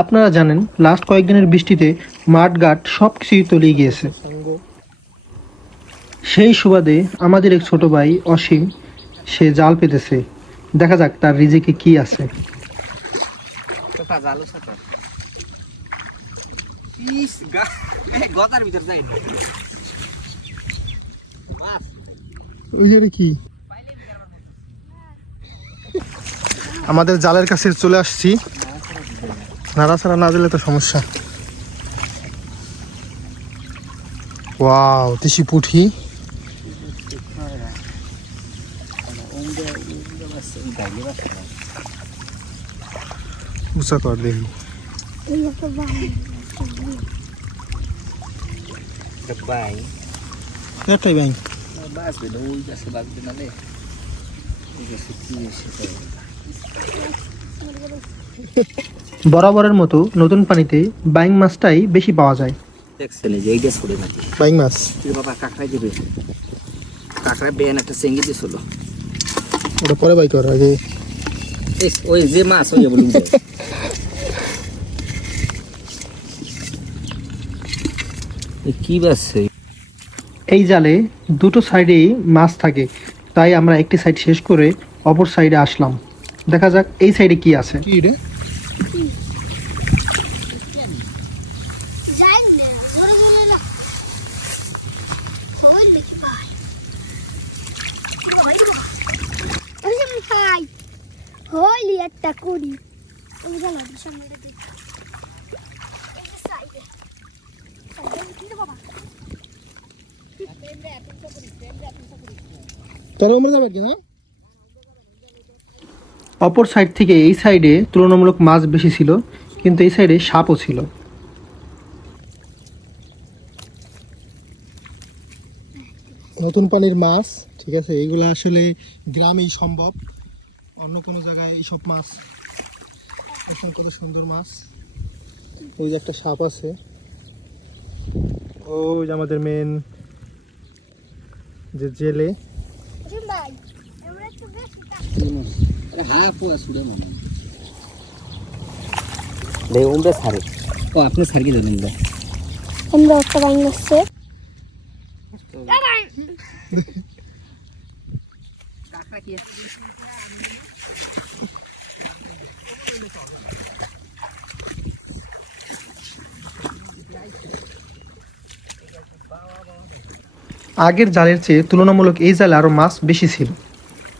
আপনারা জানেন লাস্ট কয়েকদিনের বৃষ্টিতে মাঠঘাট সব কিছুই তলিয়ে গিয়েছে। সেই সুবাদে আমাদের এক ছোট ভাই অসীম সে জাল পেতেছে। দেখা যাক তার রিজিকে কি আছে। কি আমাদের জালের কাছে চলে আসছি, নাড়াচাড়া না দিলে তো সমস্যা। ওয়াও, দেশি পুঁটি। উঁচা কর দেখি। একটাই ভাই বরাবরের মতো নতুন পানিতে বাইং মাছটাই বেশি পাওয়া যায়। বাইং মাছ বাবা কাঁকড়াই দিবে, কাঁকড়ায় বেন একটা চেঙ্গি দিয়েছিল, ওটা পরে বাই কর আগে। ওই যে মাছ ওই বলুন কি বাসছে। এই জালে দুটো সাইডেই মাছ থাকে, তাই আমরা একটি সাইড শেষ করে অপর সাইডে আসলাম। দেখা যাক এই সাইডে কি আছে। অপর সাইড থেকে এই সাইডে তুলনামূলক মাছ বেশি ছিল, কিন্তু এই সাইডে সাপও ছিল। নতুন পানির মাছ, ঠিক আছে, এইগুলো আসলে গ্রামেই সম্ভব, অন্য কোনো জায়গায় এইসব মাছ। এখন কত সুন্দর মাছ। ওই যে একটা সাপ আছে, ওই যে আমাদের মেন যে জেলে। আপনি সার্কি দেবেন আগের জালের চেয়ে তুলনামূলক এই জালে আরো মাছ বেশি ছিল,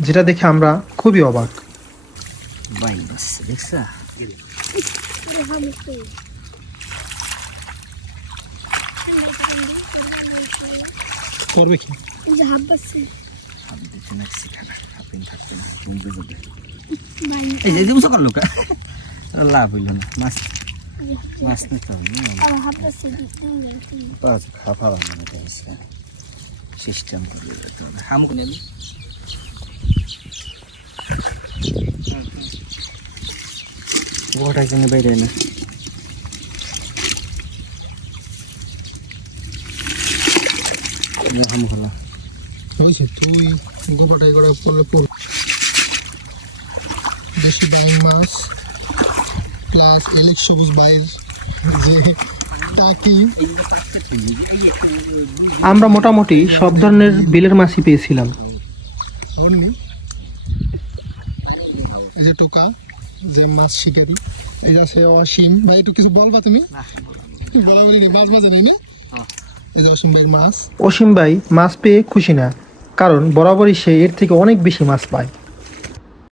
যেটা দেখে আমরা খুবই অবাক। করবে কি লাভ হইল না মাছ মাছ খাওয়া সিস্টেম হাম কোনে গোটা কিনে বাইরে না হাম খোলা বুঝছি তুই গোটাই করা পড়লে পড়। দেশি বাইং মাছ প্লাস এলেক সবুজ বাইর যে টাকি। আমরা মোটামুটি সব ধরনের বিলের মাছই পেয়েছিলাম। এই যে টোকা, যে মাছ শিকারি, এই আছে অসীম ভাই। একটু কিছু বলবা তুমি? বলা বলি মাছ বাজে নাই না? এই যে অসীম ভাই মাছ। অসীম ভাই মাছ পেয়ে খুশি না, কারণ বরাবরই সে এর থেকে অনেক বেশি মাছ পায়।